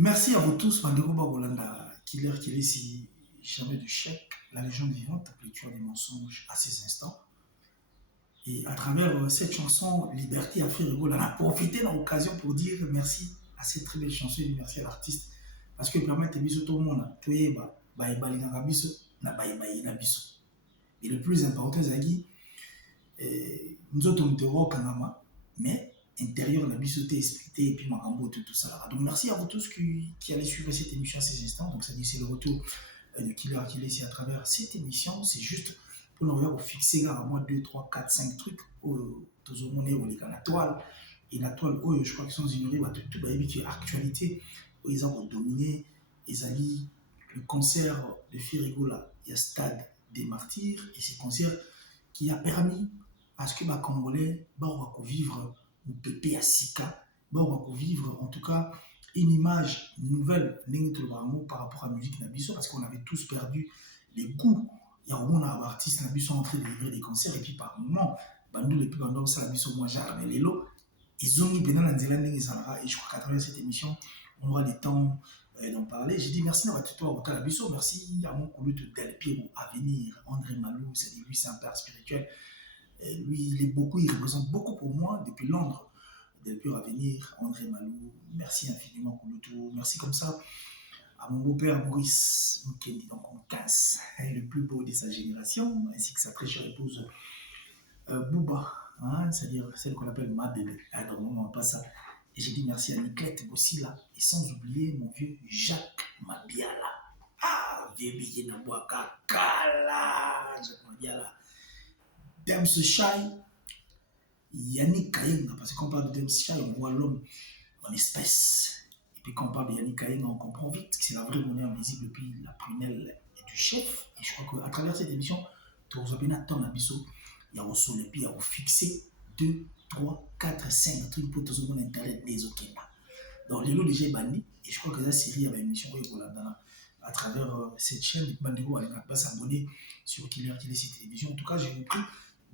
Merci à vous tous, Mandeko Bagolanda, Killer Kelesi, jamais de chèque, la légende vivante, lecture des mensonges à ces instants. Et à travers cette chanson, Liberté a fait rigoler. On a profité de l'occasion pour dire merci à cette très belle chanson et merci à l'artiste. Parce que permet de biso tout le monde, tout est et le plus important, c'est que nous autres, nous mais intérieur, la bisoté, expliqué, et puis Marambo, tout ça là. Donc merci à vous tous qui allez suivre cette émission à ces instants. Donc ça dit, c'est le retour de Killer qui laisse à travers cette émission. C'est juste pour nous fixer à moi 2, 3, 4, 5 trucs au monde où les gars la toile. Et la toile, je crois qu'ils sont ignorés, tout qui est actualité, où ils ont dominé, ils allaient le concert de Firigola, il y a Stade des Martyrs, et c'est concert qui a permis à ce que les Congolais puissent vivre ou pépé à Sika, vivre en tout cas une image nouvelle par rapport à la musique Nabiso, parce qu'on avait tous perdu les goûts. Il y a au moins un artiste Nabiso en train de livrer des concerts, et puis par moment, nous les plus grands ça Nabiso, moi j'ai mais les lots, ils ont mis bien dans l'Anzéland et je crois qu'à travers cette émission, on aura le temps d'en parler. J'ai dit merci à toi, Nabiso, merci à mon collègue Del Piero à venir, André Malou, c'est lui, c'est un père spirituel. Et lui, il représente beaucoup pour moi depuis Londres. Del Piero à venir, André Malou, merci infiniment pour le tour. Merci comme ça à mon beau-père Maurice Mukendi, donc on casse, le plus beau de sa génération, ainsi que sa très chère épouse Bouba, hein, c'est-à-dire celle qu'on appelle ma bébé. Alors, on ne pas ça. Et j'ai dit merci à Niclette Bossila, et sans oublier mon vieux Jacques Mabiala. Ah, vieux billet na boaka kala, Jacques Mabiala. Dems Shai, Yannick Kayenga, parce qu'on parle de Dems Shai, on voit l'homme en espèce. Et puis quand on parle de Yannick Kayenga, on comprend vite que c'est la vraie monnaie invisible depuis la prunelle du chef. Et je crois qu'à travers cette émission, tu as bien attendre à Bissot, il y a au sol et puis il y a au fixé 2, 3, 4, 5 trucs pour tout le monde internet des Okenda. Donc les lots déjà bandits, et je crois que la série avait une émission à travers cette chaîne, Bandego allez pas s'abonner sur Killer Télévision. En tout cas, j'ai vous prie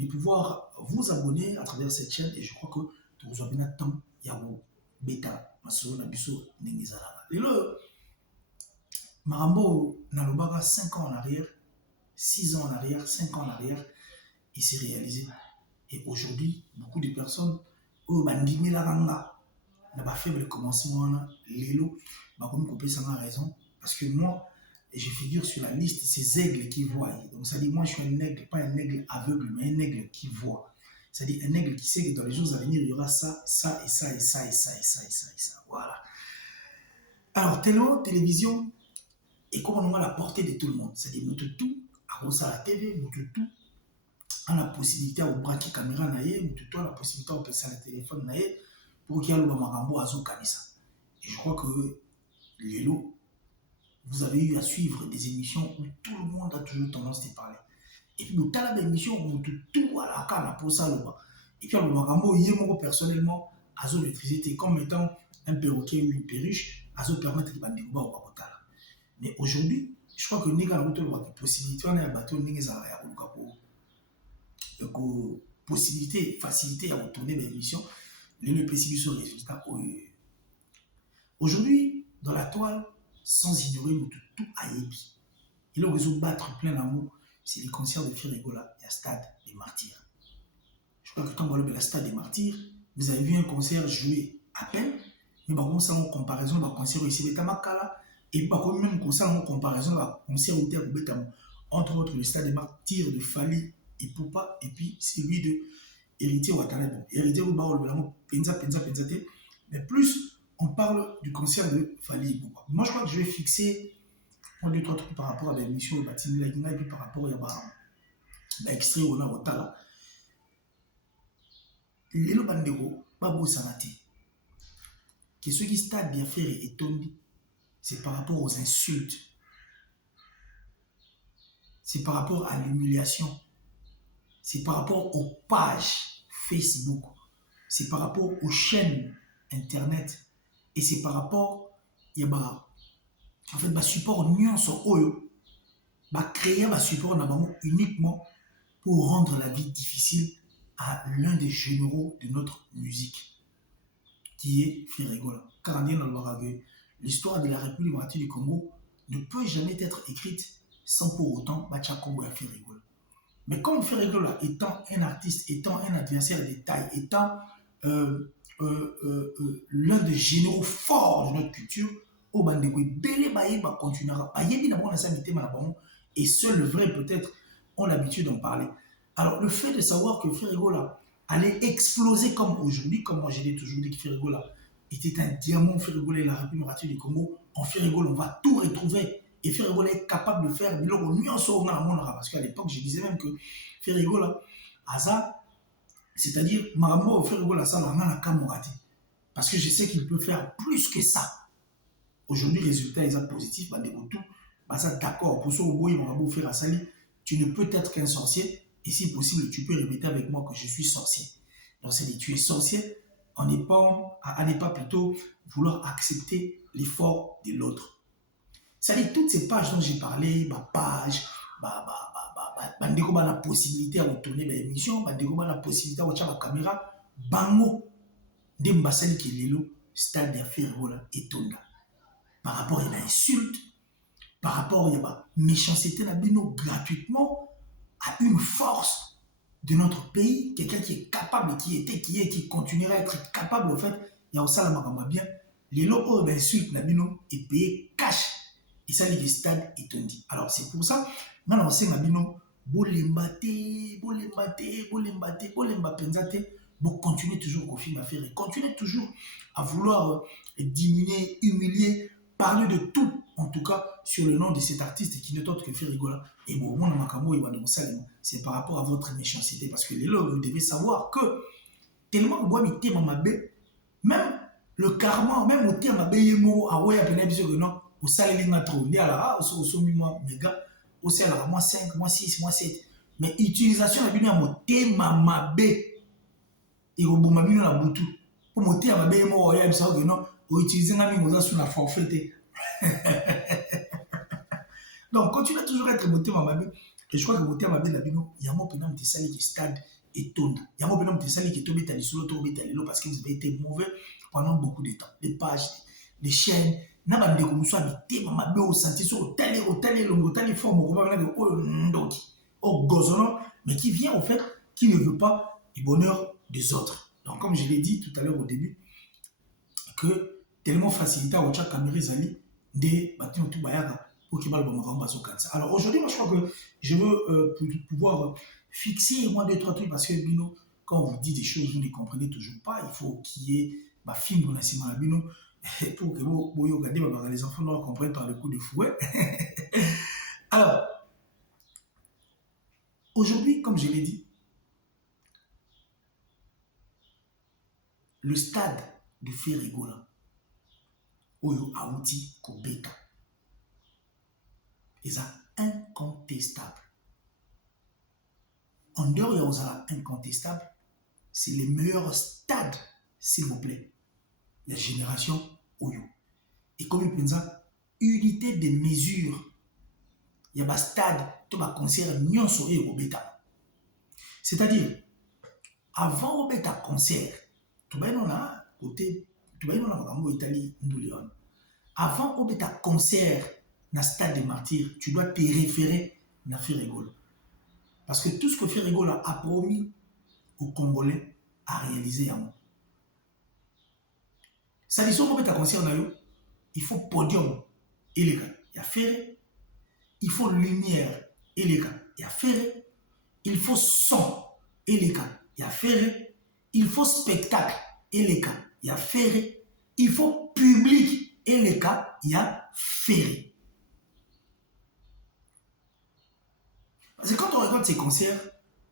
de pouvoir vous abonner à travers cette chaîne et je crois que tu vous avez un temps, il y a vos bêta, Masoro Nabiso, Nengizala. Et le Marambo Nalobaga 5 ans en arrière, 6 ans en arrière, 5 ans en arrière, il s'est réalisé. Et aujourd'hui, beaucoup de personnes, bandimi la ranga, n'a pas fait le commencement, l'élo, comme coupé ça a raison, parce que moi, je figure sur la liste de ces aigles qui voient. Donc ça dit, moi je suis un aigle, pas un aigle aveugle, mais un aigle qui voit. C'est-à-dire un aigle qui sait que dans les jours à venir, il y aura ça, ça et ça et ça et ça et ça et ça et ça. Voilà. Alors, télévision, et comment on a la portée de tout le monde. C'est-à-dire, nous tout, à la TV, nous tout, on a la possibilité à braquer caméra, nous tout, on a la possibilité à passer le téléphone, pour qu'il y ait le marambo à Zokanisa. Et je crois que les lots, vous avez eu à suivre des émissions où tout le monde a toujours tendance à parler. Et puis, vous avez des émissions où tout à la canne pour ça. Et puis, le marambo, il est personnellement à l'électricité comme étant un perroquet ou une perruche, à permettre de faire des au Bakotala. Mais aujourd'hui, je crois que nous avons la possibilité, on a un bateau, nous avons la possibilité, facilité à retourner des émissions, les PCB sur les résultats. Aujourd'hui, dans la toile, sans ignorer tout Ayebi. Il a besoin de battre plein d'amour. C'est les concerts de Firigola et à Stade des Martyrs. Je crois que quand on parle de Stade des Martyrs, vous avez vu un concert joué à peine, mais par contre, en comparaison, le concert ici, et par contre, même concert en comparaison, le concert où entre autres le Stade des Martyrs de Fali et Poupa, et puis celui de Héritier Ouattara. Héritier Ouattara, mais plus on parle du concert de Fali et Poupa. Moi, je crois que je vais fixer un, deux, trois trucs par rapport à l'émission de Batini Lagina et puis par rapport à l'extrait où on a Ouattara. Les Bandero, Babo Sanati, que ceux qui stade bien faire et tondi, c'est par rapport aux insultes, c'est par rapport à l'humiliation, c'est par rapport aux pages Facebook, c'est par rapport aux chaînes Internet, et c'est par rapport, il y a en fait, support nuance oyo, créer un support uniquement pour rendre la vie difficile à l'un des généraux de notre musique, qui est Firigola. Car on est dans le l'histoire de la République démocratique du Congo ne peut jamais être écrite sans pour autant Bacha Congo a fait rigoler. Mais comme Ferregola, étant un artiste, étant un adversaire de taille, étant l'un des généraux forts de notre culture, au Bandegoué, Bélé Baïba continuera. Baïbi n'a pas sa et seul le vrai peut-être ont l'habitude d'en parler. Alors le fait de savoir que Ferregola allait exploser comme aujourd'hui, comme moi je l'ai toujours dit que Ferregola était un diamant, Ferregola et la République démocratique du Congo, en Ferregola on va tout retrouver. Et Ferregola est capable de faire biloko nyonso na monara parce qu'à l'époque je disais même que Ferregola Aza, c'est-à-dire Maramo Ferregola ça la kamorati parce que je sais qu'il peut faire plus que ça. Aujourd'hui résultat est positif bah tout bah ça d'accord pour ça au boy Maramo faire Asali, tu ne peux être qu'un sorcier et si possible tu peux répéter avec moi que je suis sorcier. Donc c'est dire tu es sorcier en n'est pas plutôt vouloir accepter l'effort de l'autre. C'est-à-dire toutes ces pages dont j'ai parlé, ma page, la possibilité de tourner l'émission, la possibilité de faire la caméra, bango, de mbasali qui est le stade d'affaires et tonda. Par rapport à l'insulte, par rapport à la méchanceté, gratuitement, à une force de notre pays, quelqu'un qui est capable, qui continuera à être capable, en fait, il y a aussi la bien, les locaux d'insultes, est payé cash. Et ça, les stades est dit. Alors, c'est pour ça, maintenant, c'est Nabino, vous continuez toujours au film à faire et continuez toujours à vouloir diminuer, humilier, parler de tout, en tout cas, sur le nom de cet artiste qui n'est autre que Ferregola. Et bon, c'est par rapport à votre méchanceté, parce que les lots, vous devez savoir que tellement vous avez même le karma, même au thème à Béyemo, à Ouya Pénébiso, non. Au salaire de trop, on a moi méga, au salaire moins 5, moins 6, moins 7. Mais utilisation de la mon thème à et au bon mabino la boutou. Pour monter à ma bé, moi, il y a besoin de non, ou utiliser la mine sur la forfait. Donc, continue toujours à être monté à ma bé. Et je crois que monter à ma bé, il y a mon pénal de salaire qui stade et tonde. Il y a mon pénal de salaire qui est tombé à l'isolo, parce que vous avez été mauvais pendant beaucoup de temps. Les pages, les chaînes. Na bande ko muso habité mama be au senti sur hôtel longo tali forme ko ba na ko ndoki au gozono mais qui vient en fait qui ne veut pas du bonheur des autres. Donc comme je l'ai dit tout à l'heure au début que tellement facilité à chaque caméra zali des bâtiments tout bayaka pour qu'il balbe mo baso kansa. Alors aujourd'hui moi je crois que je veux pouvoir fixer moi deux trois trucs parce que bino quand on vous dit des choses vous ne comprenez toujours pas, il faut qu'il y ait ma film dans la bino pour que vous regardez, les enfants doivent comprendre par le coup de fouet. Alors, aujourd'hui, comme je l'ai dit, le stade de Ferregola, Oyo Aouti Kobeka, est incontestable. En dehors de incontestable, c'est le meilleur stade, s'il vous plaît. La génération Oyo. Et comme il pense, unité de mesure, il y a un stade, tu vas concert nyonso et Robeta. C'est-à-dire, avant Robeta concert, tu vas là côté, tu vas là en Italie, Léon. Avant Robeta concert, dans le stade des martyrs, tu dois te référer à Ferregola. Parce que tout ce que Ferregola a promis aux Congolais a réalisé à moi. Ça dit, si on peut concert, il faut podium élégant. Il y a ferré. Il faut lumière élégant. Il y a ferré. Il faut son élégant. Il y a ferré. Il faut spectacle élégant. Il y a ferré. Il faut public élégant. Il y a ferré. Parce que quand on regarde ces concerts,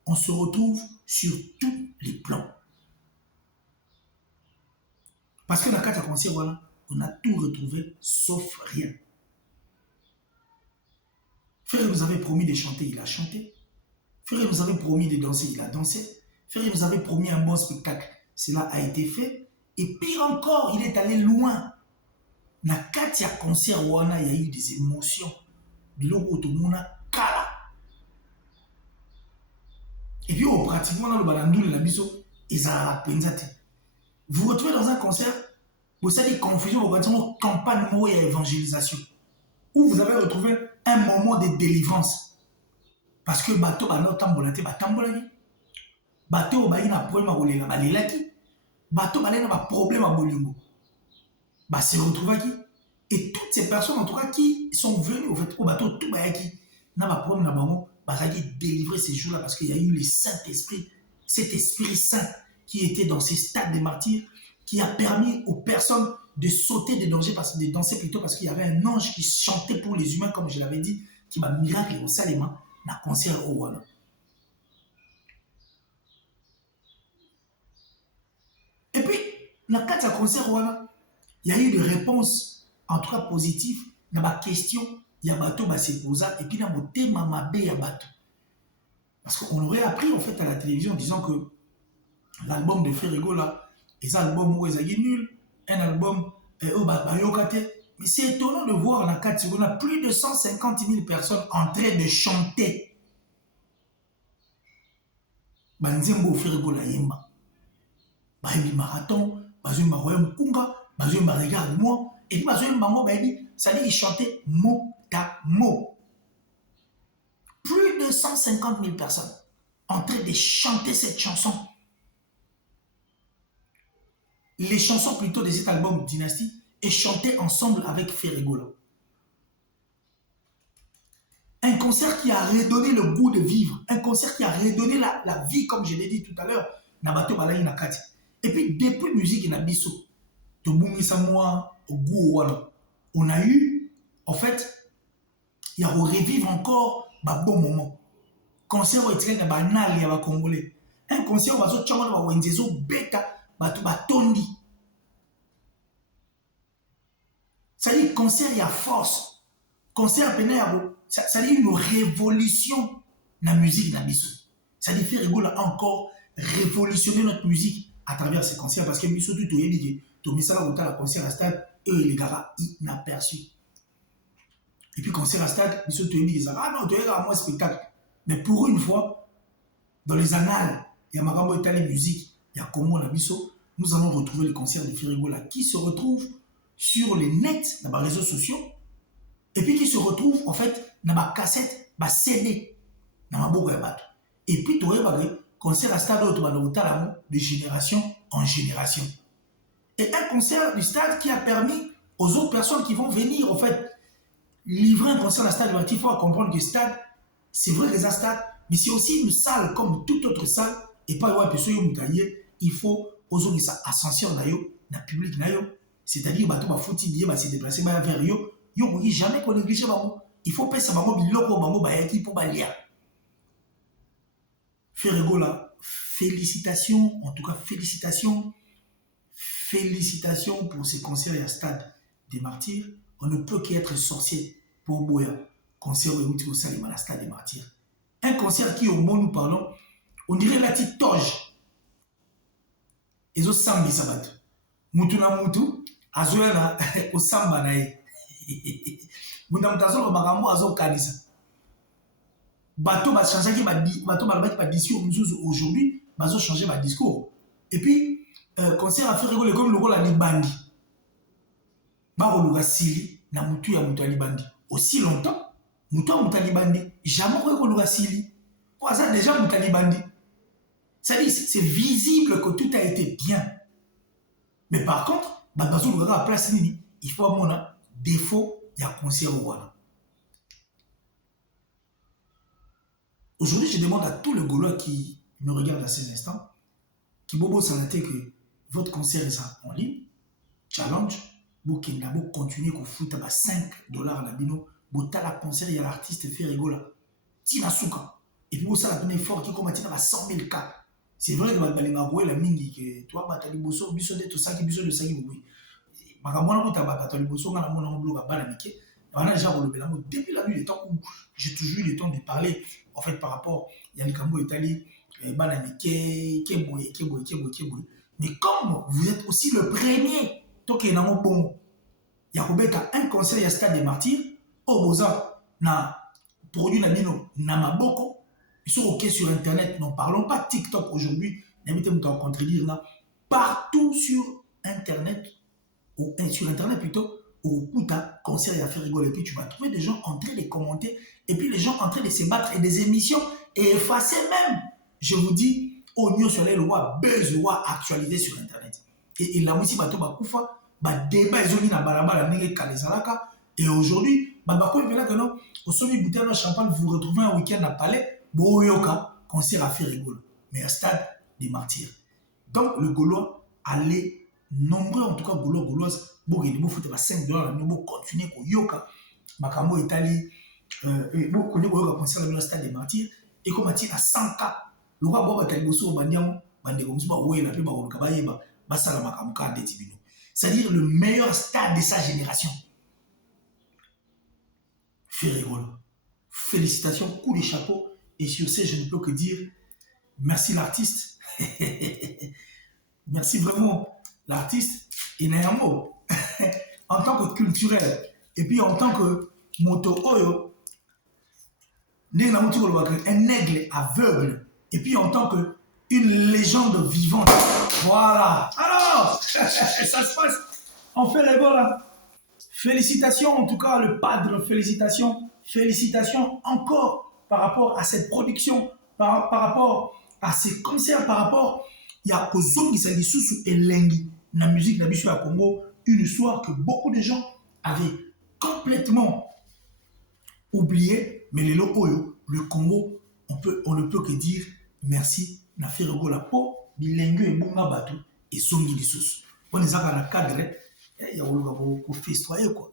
on se retrouve sur tous les plans. Parce que dans le cadre de concert, voilà, on a tout retrouvé sauf rien. Frère nous avait promis de chanter, il a chanté. Frère nous avait promis de danser, il a dansé. Frère nous avait promis un bon spectacle, cela a été fait. Et pire encore, il est allé loin. Dans le cadre de concert, il y a eu des émotions. Biloko Otomona Kala. Et puis, pratiquement, dans le balandou, la biso, ils ont pensé. Vous retrouvez dans un concert, Vous avez confusion, vous avez une campagne et évangélisation. Où vous avez retrouvé un moment de délivrance. Parce que bateau ba no tambola te ba tambolaki. Bateau ba ina problème à rouler ba lelaki. Bateau ba na ba problème à bolingo. Ba se retrouvaki. Et toutes ces personnes en tout cas qui sont venues au fait au bateau tout ba yaki na ba problème na bango ba zaki délivrer ces jours-là parce qu'il y a eu le Saint-Esprit, cet Esprit Saint qui était dans ces stades des martyrs, qui a permis aux personnes de sauter des dangers, de danser plutôt parce qu'il y avait un ange qui chantait pour les humains, comme je l'avais dit, qui m'a miracle au Salema, dans le concert au Wana. Et puis, dans le cadre de concert au Wana, il y a eu des réponses, en tout cas positives, dans ma question, il y a bateau qui s'est posé, et puis dans mon thème, il y a bateau. Parce qu'on aurait appris en fait à la télévision en disant que l'album de Ferrego là, est un album où il est nul, un album où mais c'est étonnant de voir la 4 secondes, on a plus de 150 000 personnes en train de chanter. Banzembo Ferrego la yemba. Baïbi marathon, bazouimba royaume kunga, bazouimba regarde-moi, et puis bazouimba mo baïbi, ça dit il chantait mot à mot. Plus de 150 000 personnes en train de chanter cette chanson. Les chansons plutôt de cet album Dynastie et chanter ensemble avec Ferrego. Un concert qui a redonné le goût de vivre, un concert qui a redonné la vie, comme je l'ai dit tout à l'heure, Nabato Balayi Nakati. Et puis depuis musique Nabiso, on a eu, en fait, il y a revivre encore un bon moment. Concert où il y a un Congolais. Un concert où il y a un bêta, Tondi. Ça dit concert, il y a force. Concert, ça dit une révolution dans la musique Nabiso. Ça dit faire encore révolutionner notre musique à travers ces concerts parce que Biso tout est dit tout mais ça là au concert à stade et les gars inaperçus. Et puis concert à stade Biso tout est dit ah non tu es à moi spectacle. Mais pour une fois dans les annales il y a Marambo Italie musique il y a Congo Nabiso nous allons retrouver le concert de Ferrego qui se retrouve sur les nets dans les réseaux sociaux et puis qui se retrouve en fait dans ma cassette ma CD dans ma boîte et puis tu vois concert à stade de génération en génération. Et un concert du stade qui a permis aux autres personnes qui vont venir, en fait, livrer un concert à stade. Il faut comprendre que le stade, c'est vrai que c'est un stade, mais c'est aussi une salle comme toute autre salle. Et pas ouais, il faut aux autres ascension dans le public. C'est-à-dire que tu vas se déplacer vers eux. Jamais qu'on néglige. Il faut payer ça pour balia. Ferrego là, félicitations, en tout cas félicitations pour ces concerts à stade des martyrs. On ne peut qu'être sorcier pour Boya, concert au Salima à stade des martyrs. Un concert qui, au moment où nous parlons, on dirait la petite toge. Et au samba sabat. Mutu na mutu, azoya au samba nae. Mundamtazo magambo azo kanisa. Bateau va changer ma discours aujourd'hui, bateau changer ma discours. Et puis concert à faire rigoler comme le rôle à Libandi. Baroluga Sili na mutu ya mutu Libandi. Aussi longtemps, mutu ya mutu Libandi. Jamais Baroluga Sili. Quoi ça déjà mutu Libandi. Ça dit c'est visible que tout a été bien. Mais par contre, bateau le à place nini, il faut avoir un défaut, il y a concert au Rwanda. Aujourd'hui, je demande à tous les Gaulois qui me regardent à ces instants, qui bobo s'arrêter que votre concert est en ligne, challenge, vous continuez à foutre à $5 à la bino, vous avez la concert, il y a l'artiste Ferrego là, Tina Souka, et puis vous avez un effort qui commence à 100 000 cas. C'est vrai que vous avez la mingi, que toi, tu as des bossos, de tout ça, qui besoin de ça, qui vous depuis la nuit des temps où j'ai toujours eu le temps de parler en fait par rapport à Yannick Cambo Italie, mais comme vous êtes aussi le premier, il y a un concert, il y a Stade des Martyrs, au Boza, na produit na mino, na maboko, ils sont ok sur internet, n'en parlons pas TikTok aujourd'hui, n'invitez-vous à contredire là, partout sur internet. sur Internet plutôt, au Kuta, concert et à faire rigoler. Et puis tu vas trouver des gens en train de commenter, et puis les gens en train de se battre, et des émissions, et effacer même. Je vous dis, Oignon sur les lois, buzz, loi actualisée sur Internet. Et la musique, bateau, bakoufa, débat, ils ont mis dans balabala, nègre, kalezalaka. Et aujourd'hui, bakoufa, il fait que non, au sommet bouteille de champagne, vous vous retrouvez un week-end à Palais, boyoka, concert à faire rigoler. Mais à stade des martyrs. Donc, le Gaulois allait, nombreux en tout cas, Gaulois, Gauloises, bon, il faut faire 5 $, nous allons continuer pour Yoka, Makambo Italie, bon, on va concert le stade des martyrs, et comme on dit à 100 cas, le roi Boba Kaliboso au Bandiamo, Bandegomsba, où il a pu Barokabayeba, Bassala Makamuka de Tibino. C'est-à-dire le meilleur stade de sa génération. Fait rigolo. Félicitations, coup de chapeau, et sur ce, je ne peux que dire merci l'artiste. Merci vraiment l'artiste et Nayamo en tant que culturel et puis en tant que moto oyo un aigle aveugle et puis en tant que une légende vivante. Voilà. Alors ça se passe. On fait les gars là. Félicitations en tout cas le padre, félicitations encore par rapport à cette production, par rapport à ces concerts, par rapport il y a Kozongi Sandisusu et Lengi, la musique de la Bichou à Congo, une histoire que beaucoup de gens avaient complètement oubliée, mais les Lopoyo, le Congo, on ne peut que dire merci, na Ferrego la po, Bilengue et Bunga Batu, et Songi Disusu. On est à la cadre, il y a un festoyer, quoi.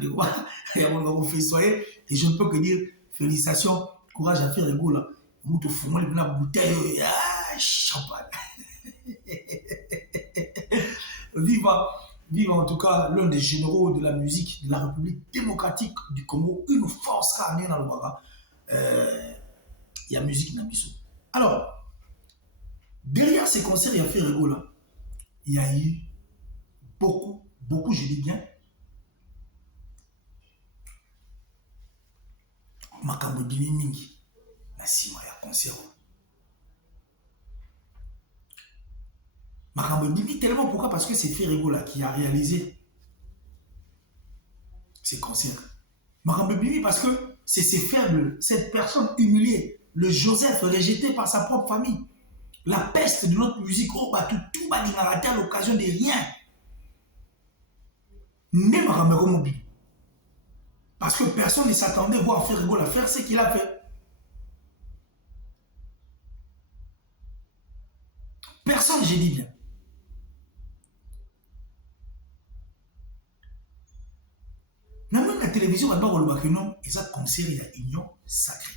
Il y a un festoyer, et je ne peux que dire félicitations, courage à Ferrego là. Moutou Fumol, la bouteille, champagne. Viva en tout cas l'un des généraux de la musique de la République démocratique du Congo, une force à dans le Baga. Il y a musique Nabiso. Alors, derrière ces concerts, il y a fait là. Il y a eu beaucoup, je dis bien, Makambo Dimimingi, la Sima, il y a concert. Makambo Dimi, tellement pourquoi? Parce que c'est Ferrego là qui a réalisé ces concerts. Makambo Dimi, parce que c'est ces faibles, cette personne humiliée, le Joseph rejeté par sa propre famille, la peste de notre musique, oh, bah, tout va à l'occasion de rien. Même Makambo Mobile. Parce que personne ne s'attendait à voir Ferrego là faire ce qu'il a fait. Personne, j'ai dit bien. Même la télévision, on va voir que non, ils ont conseillé la union sacrée.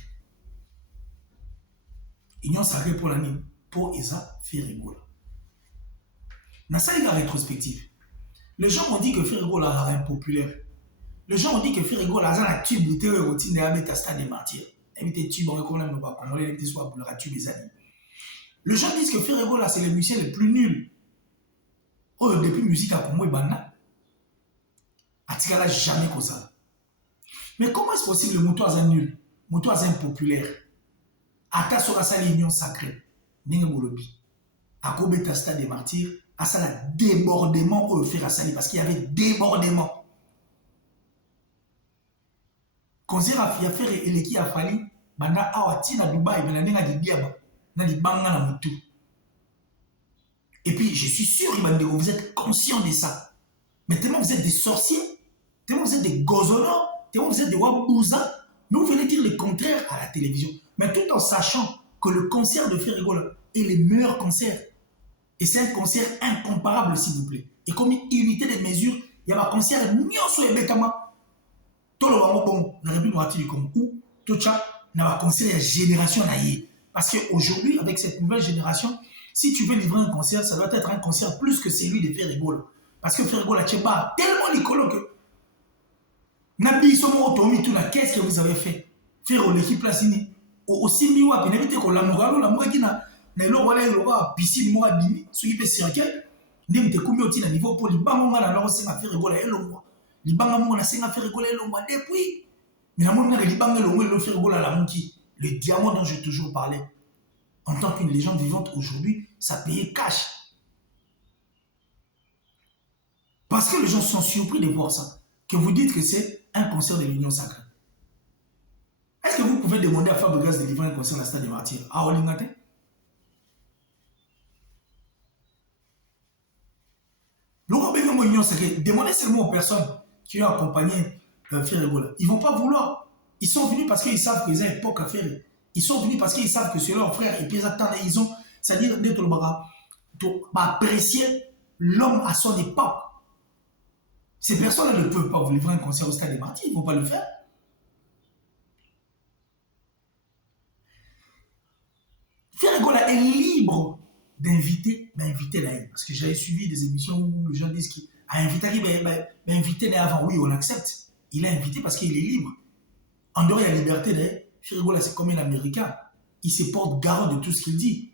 Union sacrée pour l'année, pour Esa Ferrego. Dans ça, il y a rétrospective. Les gens ont dit que Ferrego est impopulaire. Les gens ont dit que Ferrego est un tube de terre routine de stade des martyrs. Évitez tube, on reconnaît le bas, on les soit pour le tube des années. Les gens disent que Ferrego c'est le musicien le plus nul. Oh, depuis musique à Congo et Banda. Atikala jamais comme ça. Mais comment est-ce possible le moto est nul, le moto est impopulaire? Ata sur sa union sacrée. Ninge Bolobi. À Kobeta stade des martyrs, à ça la débordement au faire à Sali parce qu'il y avait débordement. Concert a fait et l'équipe a fallu, banda awati na Dubaï, mais la ninga di diaba, na di banga na mutu. Et puis je suis sûr, vous êtes conscients de ça. Mais tellement vous êtes des sorciers, tellement vous êtes des gozonors, tellement vous êtes des wabouza, mais vous venez dire le contraire à la télévision. Mais tout en sachant que le concert de Ferrego est le meilleur concert. Et c'est un concert incomparable, s'il vous plaît. Et comme unité de mesure, il y a un concert nyonso et betama. Tout le monde bon, la République du Congo, où tout ça, il y a un concert de génération naïe. Parce qu'aujourd'hui, avec cette nouvelle génération, si tu veux livrer un concert, ça doit être un concert plus que celui de Ferrego. Parce que Ferrego là, tellement licolo que Nabi Somo Otomi, tout là, qu'est-ce que vous avez fait? Ferrego, l'équipe là, c'est aussi mieux, puis n'évitez qu'on la mourra qui n'a pas piscine, moi, dimi, ce qui peut circuler. N'aime te combien au niveau pour les bancs, on a alors c'est à faire rigoler et l'on voit. Les bancs, on a c'est à faire rigoler et l'on voit depuis. Mais la monde, les bancs, l'on fait rigoler à la monkey. Le diamant dont j'ai toujours parlé, en tant qu'une légende vivante aujourd'hui, ça payait cash. Parce que les gens sont surpris de voir ça. Que vous dites que c'est un concert de l'Union Sacrée. Est-ce que vous pouvez demander à Fabregas de livrer un concert à la Stade des Martyrs à Olingate? Demandez seulement aux personnes qui ont accompagné Ferregola. Ils ne vont pas vouloir. Ils sont venus parce qu'ils savent qu'ils ont une époque à faire. Ils sont venus parce qu'ils savent que c'est leur frère. Et puis ils attendent. Ils ont, c'est-à-dire, apprécier l'homme à son époque. Ces personnes ne peuvent pas vous livrer un concert au Stade des Martyrs. Ils ne vont pas le faire. Ferregola est libre d'inviter la haine. Parce que j'avais suivi des émissions où les gens disent qu'il a invité avant. Oui, on accepte. Il a invité parce qu'il est libre. En dehors de la liberté, Ferregola, c'est comme un Américain. Il se porte garant de tout ce qu'il dit.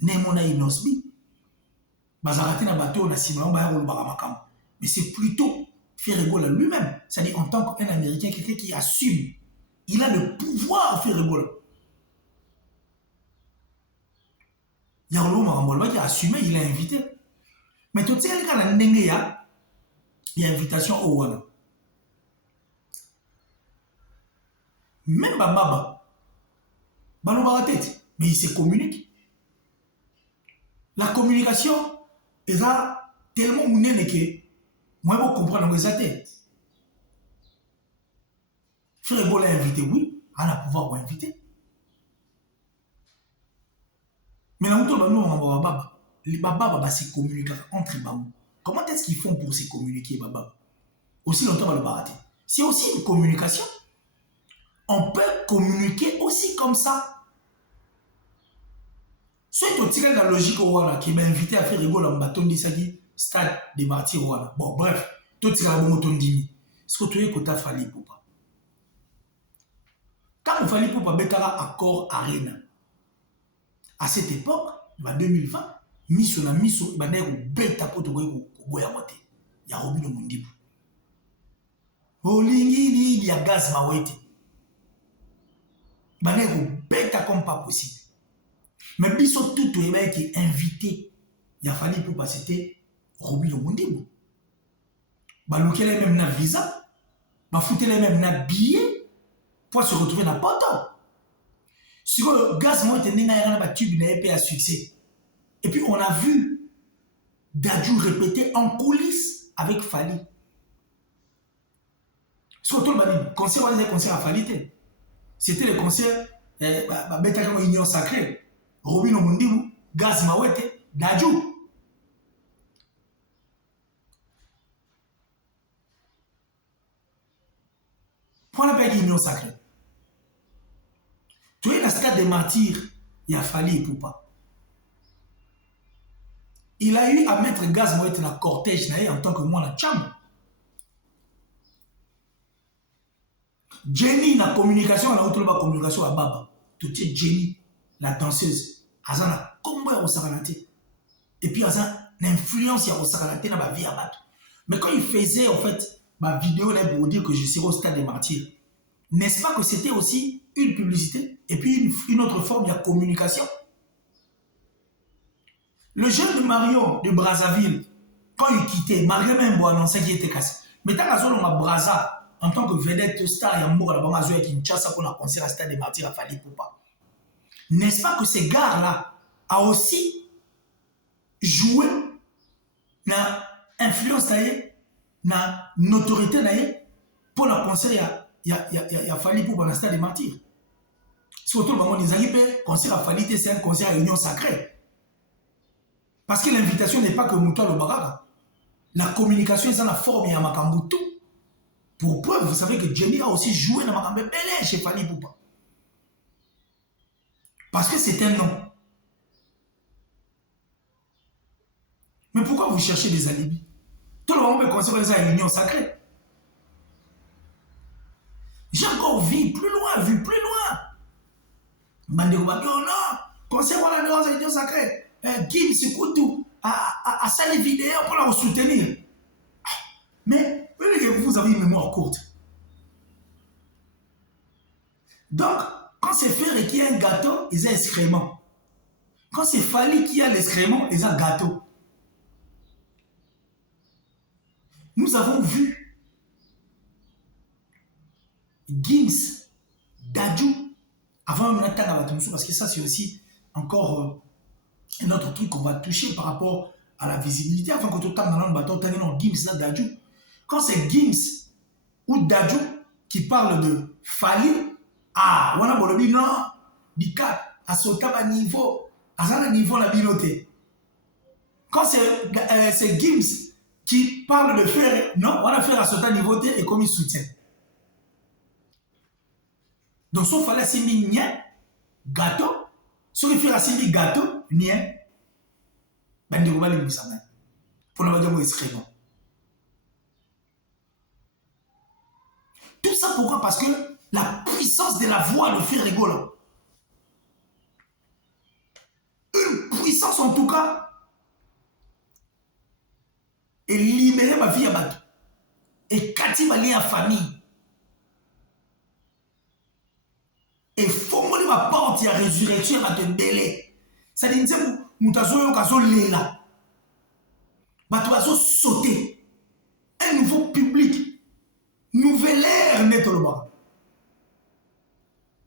Nemona Inosbi. Bazarate na bateau na Simon Bayaro Baramakam. Mais c'est plutôt Ferregola lui-même. C'est-à-dire en tant qu'un Américain, quelqu'un qui assume. Il a le pouvoir, Ferregola. Yarolo Marambolba qui a assumé, il a invité. Mais tout ça, il y a une invitation au Wana. Même Baba, Baba tête, mais il se communique. La communication est tellement mounée que moi, je comprends dans les têtes. Ferregola l'a invité, oui, on a pouvoir inviter. Mais là, les Baba se communiquent entre eux. Comment est-ce qu'ils font pour se communiquer, Baba? Aussi longtemps, on va le barater. C'est aussi une communication. On peut communiquer aussi comme ça. C'est au tiré de la logique qui m'a invité à faire rigoler en bâton de Stade des Martyrs. Bon, bref, tout tiré à bon ton dimi. Ce que tu es que tu as fallu pour pas. Quand il fallait pour pas mettre accord Arena, à cette époque, en 2020, mission na mission, il y a un bête à pote au Boyamote. Il y a Robin Mundibu. Bolingi, il y a gaz mawete. Il y a un bête comme pas possible. Mais biso tout le monde qui est invité, il a fallu pour passer, c'était Robin Mundibu. Balouké les mêmes na visa, fouté les mêmes na billet pour se retrouver dans Porto. Sur le gaz, moi, il y a un tube à succès. Et puis, on a vu Dadju répéter en coulisses avec Fali. Surtout le concert, on a des concerts à Fali. C'était le concert de Union Sacrée. Robin Omundibu, Gaz Mawete, Dadju. Pour la paix Union Sacrée. Tu es dans le Stade des Martyrs, il a fallu pour pas. Il a eu à mettre Gaz Mawete dans le cortège en tant que moi dans la chambre. Jenny, la communication, la haute communication à Baba. Tout est Jenny, la danseuse. Elle a combat au Sakalate. Et puis elle a une influence au Sakalate dans ma vie à battre. Mais quand il faisait en fait ma vidéo là pour dire que je serai au Stade des Martyrs, n'est-ce pas que c'était aussi une publicité et puis une autre forme de communication? Le jeune de Marion de Brazzaville, quand il quittait, malgré même bon annoncer qu'il était cassé, mais tant qu'on a Brazza en tant que vedette star, il y a un mot là-bas, il y a Kinshasa pour la concert à Stade des Martyrs à Fali Poupa. N'est-ce pas que ces gars-là a aussi joué dans l'influence, dans la notoriété pour la concert à Fali Poupa dans le Stade des Martyrs? Surtout le moment des arrivées, concert à Fali, c'est un concert à Union Sacrée. Parce que l'invitation n'est pas que Moutoua le Baraka. La communication est dans la forme de Makambutu. Pour preuve, vous savez que Jenny a aussi joué dans Makambe Belé chez Fali Poupa. Parce que c'est un nom. Mais pourquoi vous cherchez des alibis? Tout le monde peut considérer ça à l'union sacrée. J'ai encore vu plus loin, Bandeko Babio, non, conserve la nuance à l'union sacrée. Kim Sikutu a ça les vidéos pour la soutenir. Mais vous avez une mémoire courte. Donc, quand c'est Ferré qui a un gâteau, ils ont un excrément. Quand c'est Fali qui a l'excrément, ils ont un gâteau. Nous avons vu Gims, Dadju, avant même la parce que ça c'est aussi encore un autre truc qu'on va toucher par rapport à la visibilité. Avant que tu tapes dans le bateau, tu as non Gims, là, Dadju. Quand c'est Gims ou Dadju qui parle de Fali, ah, on a bolobi non, du cap, à ce niveau, à ce niveau la binoté. Quand c'est Gims qui parle de faire, non, on a fait à ce niveau et comme il soutient. Donc, sauf fallait s'il nien, gâteau, sauf il fait assez gâteau, nien, ben de quoi les bissamens. Pour ne pas dire où il serait bon. Tout ça pourquoi? Parce que la puissance de la voix le fait rigoler. Une puissance en tout cas. Et libérer ma vie à bateau. Et Kati ma lien à famille. Et formuler ma porte à résurrection à te belé. Ça dit que moutazo yo kazo lela. Bato sauter. Un nouveau public. Nouvelle ère netoloba.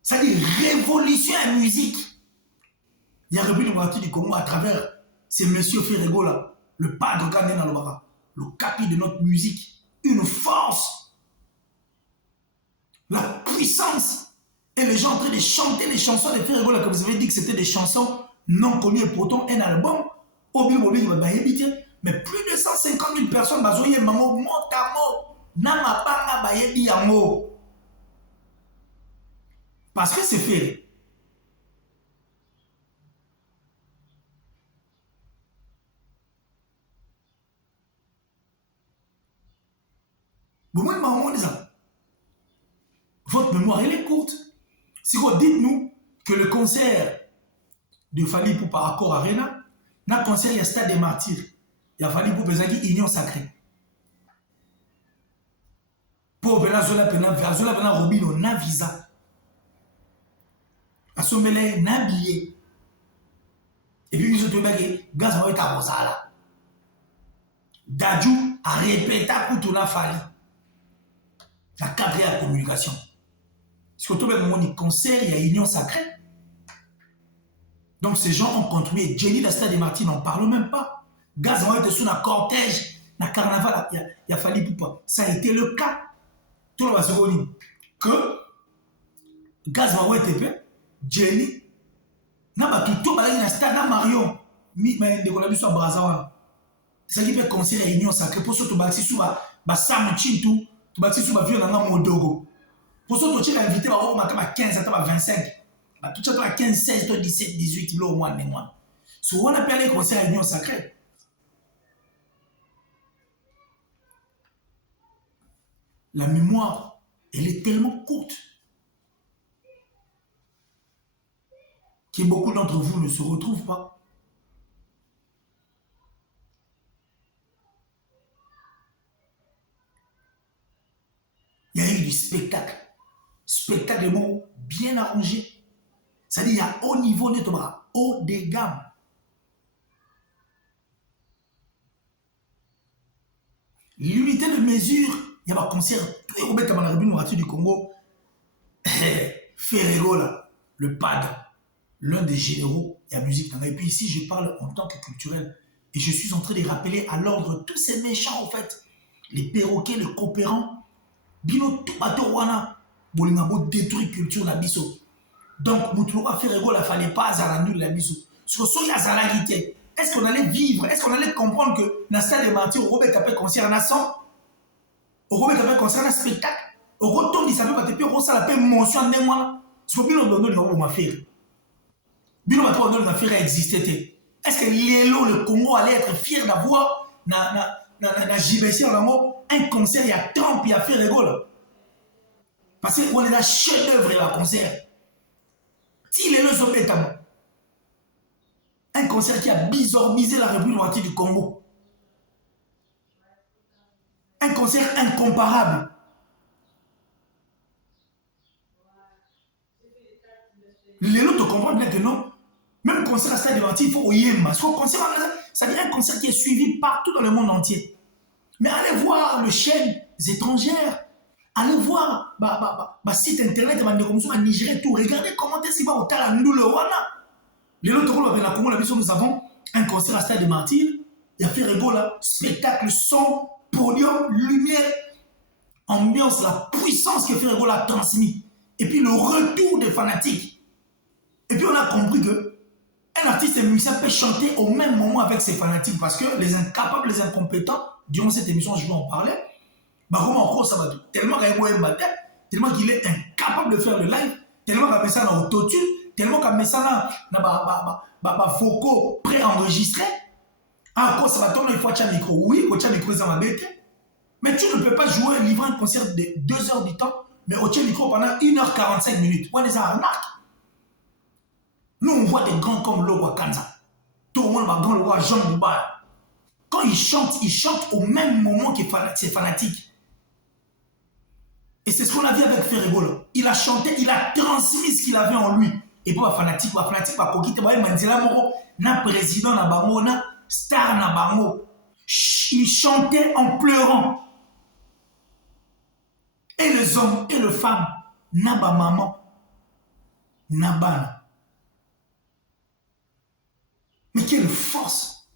Ça dit révolution à musique. Il y a République démocratique du Congo à travers ces messieurs Ferrego là, le padre Gandhi Nalobara, le capi de notre musique, une force, la puissance. Et les gens en train de chanter les chansons de Ferrego là, comme vous avez dit que c'était des chansons non connues et pourtant un album, mais plus de 150 000 personnes, bazoye mango, motamo, namapanga bayebi yango. Parce que c'est fait. Votre mémoire, elle est courte. Si vous dites-nous que le concert de Fally Ipupa par accord Arena, dans le concert, il y a Stade des Martyrs. Il y a Fally Ipupa qui Union Sacrée. Pour Venezuela, Venezuela, Robino, na visa. Asomele, na billet. Et puis, ils ont dit, gaz va être à Rosala. Dadju a répété pour tout la Fally. La quatrième communication. Parce que tout le monde concert, il y a Union Sacrée. Donc ces gens ont contribué. Jenny, la Stade des Martyrs, n'en parle même pas. Gaz va être sous un cortège, un carnaval, il a fallu pour pas. Ça a été le cas. Tout le monde va se dire que Gaz va être Jenny, n'a pas tout le Stade à Marion. Mais de la soit Brazawa. Ça qui fait concert à Union Sacrée. Pour ça, tu vas sous Sam Chintou, tu vas sous vieux dans Modogo. Pour ça, tu as invité à 15, à 25. Tout ça, à 15, 16, 17, 18, au moins, mais moi. Souvent, on appelle les concerts à Union Sacrée. La mémoire, elle est tellement courte que beaucoup d'entre vous ne se retrouvent pas. Il y a eu du spectacle. Spectacle bien arrangé. C'est-à-dire il y a haut niveau de Tomara, haut des gammes. L'unité de mesure, il y a un concert, tout est ouvert dans la République du Congo. Ferrero, là, le padre, l'un des généraux de la musique. Et puis ici, je parle en tant que culturel. Et je suis en train de rappeler à l'ordre tous ces méchants, en fait. Les perroquets, les coopérants. Bino tout bateau wana. Bolingabo détruit culture la biso. Donc, Moutouloua Ferrego, il ne fallait pas Zarandu la biso. Sur ce, il y a Zaragité. Est-ce qu'on allait vivre? Est-ce qu'on allait comprendre que dans le Stade des Martyrs, au Robert Capet concert un son, au Robert Capet concert un spectacle, au retour, il savait pas te faire ça, la paix mention d'un mois. Parce que Bino Dono, il va faire. Bino Dono, il va faire exister. Est-ce que l'élo, le Congo, allait être fier d'avoir dans JBC, un concert, il y a Trump, il y a Ferrego là. Parce qu'on est la chef-d'œuvre et la concert. Si les leçons bêtement. Un concert qui a bisormisé la République démocratique du Congo. Un concert incomparable. Les autres comprennent bien que non. Même concert à Stade démocratique, il faut au Yéma. Ça veut dire un concert qui est suivi partout dans le monde entier. Mais allez voir les chaînes étrangères. Allez voir site internet de Nigeria tout. Regardez comment est-ce qu'il va au Talandoule. Nous avons un concert à Stade des Martyrs. Il y a fait là, spectacle, son, podium, lumière, ambiance, la puissance que Ferrego a transmis. Et puis le retour des fanatiques. Et puis on a compris que un artiste et musicien peut chanter au même moment avec ses fanatiques parce que les incapables, les incompétents, durant cette émission, je vais en parler, tellement qu'il est incapable de faire le live, tellement qu'il a mis ça dans l'autotune, tellement qu'il a mis ça dans vocaux pré-enregistrés. Encore, ça va tourner une fois tu as micro. Oui, tu as micro, ça va bête. Mais tu ne peux pas jouer, livrer un concert de 2 heures du temps, mais tu as micro pendant 1h45 minutes. Ouais, des arnaques. Nous, on voit des grands comme Logo Kanza. Tout le monde va grand Logo Jean Dubaï. Quand ils chantent au même moment que ses fanatiques. Et c'est ce qu'on a vu avec Ferrego. Il a chanté, il a transmis ce qu'il avait en lui. Et puis, fanatique, va coquiter, Mandela Moro, na président, na bango, na star, na bango. Il chantait en pleurant. Et les hommes et les femmes, na ba maman, na bana. Mais quelle force!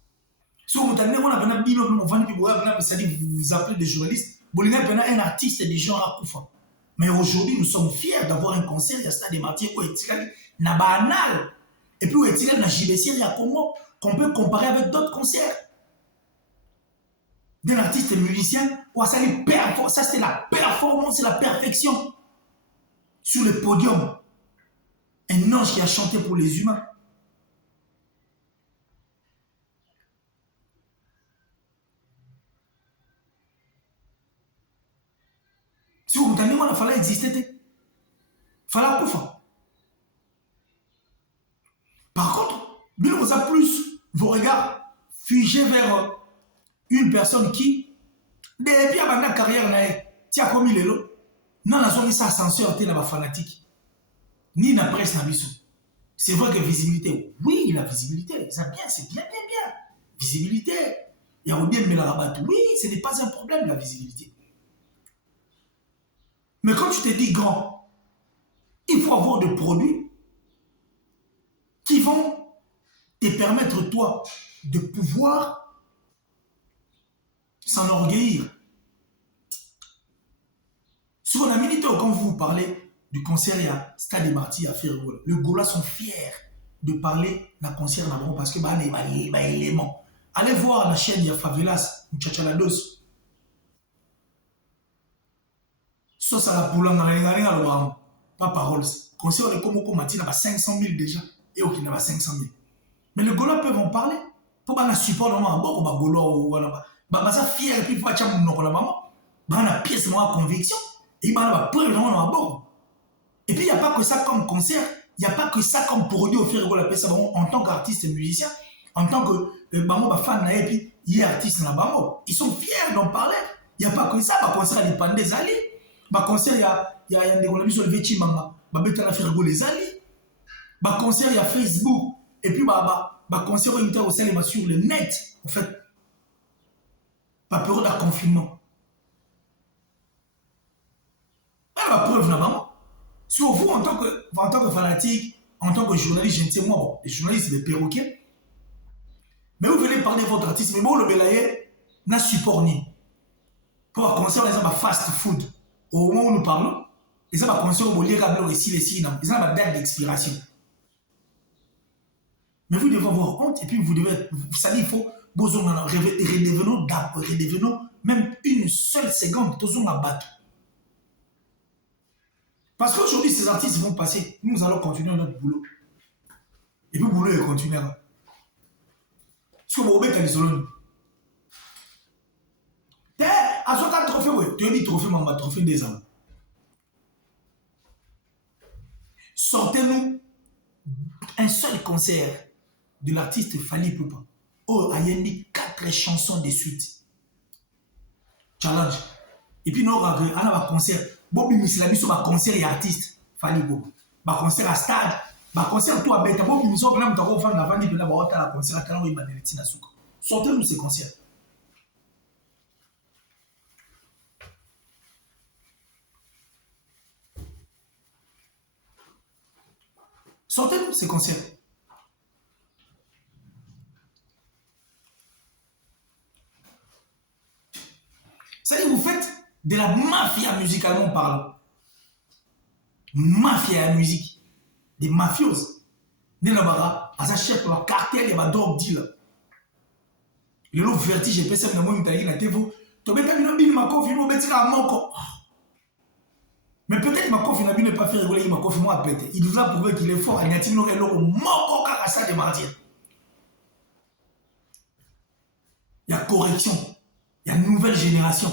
Si vous avez vous appelez des journalistes, vous avez un artiste des gens à Koufa. Mais aujourd'hui, nous sommes fiers d'avoir un concert à Stade des Martyrs où Etikali n'a banal. Et puis où Etikali n'a JBC, il y a comment qu'on peut comparer avec d'autres concerts. D'un artiste musicien, ça c'est la performance, c'est la perfection. Sur le podium, un ange qui a chanté pour les humains. Si vous entendez, il fallait exister. Il fallait couper. Par contre, nous avons plus vos regards figés vers une personne qui, depuis la carrière, tu as commis les lots. Non, on a mis ça ascenseur, tu es fanatique. Ni la presse n'a vu. C'est vrai que visibilité, oui, la visibilité, c'est bien. Visibilité. Il y a bien la rabat. Oui, ce n'est pas un problème, la visibilité. Mais quand tu te dis grand, il faut avoir des produits qui vont te permettre, toi, de pouvoir s'enorgueillir. Sur la minute, quand vous parlez du concert à Stade des Martyrs à Ferrego, les Gaulois sont fiers de parler d'un concert là-bas parce que élément. Allez voir la chaîne de Favelas, Mchachalados. Ça, ça la poule, pas parole. Concert de Komoko Matina a 500 000 déjà. Et au Kina a 500 000. Mais les Gaulois peuvent en parler. Pour que support normalement, beaucoup de Gaulois ou voilà. Ça fier et puis il faut que nous on a pièce de conviction. Et il y a preuve vraiment. Et puis il n'y a pas que ça comme concert. Il n'y a pas que ça comme produit offert en tant qu'artiste et musicien. En tant que fan et puis il y a artiste dans la ils sont fiers d'en parler. Il n'y a pas que ça. Concert à l'Ipande des alliés. Concert, il y a des gens qui ont vécu les alliés. Concert, il y a Facebook. Et puis, concert, il y a aussi sur le net. En fait, pas peur d'un confinement. La preuve, normalement. Sur vous, en tant que fanatique, en tant que journaliste, je ne sais moi, les journalistes, c'est des perroquets. Mais vous venez parler de votre artiste, mais bon, le Belaye n'a support ni. Pour un concert, les gens fast food. Au moment où nous parlons, les gens concert au lieu de ici, les gens ont une date d'expiration. Mais vous devez avoir honte et puis vous devez, ça dit, il faut, redevenons même une seule seconde, tous on battre. Parce qu'aujourd'hui, ces artistes vont passer, nous allons continuer notre boulot. Et puis le boulot, il continuera. Parce que vous avez des solones. À ce temps, trophée, oui. Tu as dit trophée, mais trophée des ans. Sortez-nous un seul concert de l'artiste Fally Ipupa. Oh, il y a mis 4 chansons de suite. Challenge. Et puis, nous avons un concert. Bobby Mislabi sur un concert et artiste. Fally Ipupa. Un concert à stade. Un concert tout à bête. Bobby Mislabi, nous avons fait un concert à Sortez-nous ces concerts. Sortez-nous ces concerts. C'est-à-dire que vous faites de la mafia musicalement parlant. Mafia à musique. Des mafioses. Nenabara, à sa chef, le cartel et ma dog deal. Le lot vertige, je pense que moi, je na tevo. Tu bêta bino bin ma kofi, mo betika moko. Mais peut-être ma kofi n'a pas fait rigoler ma kofi moi pété. Il nous a prouvé qu'il est fort. Il y a tino et loko moko kaka ça de martyr. Il y a correction. Il y a une nouvelle génération.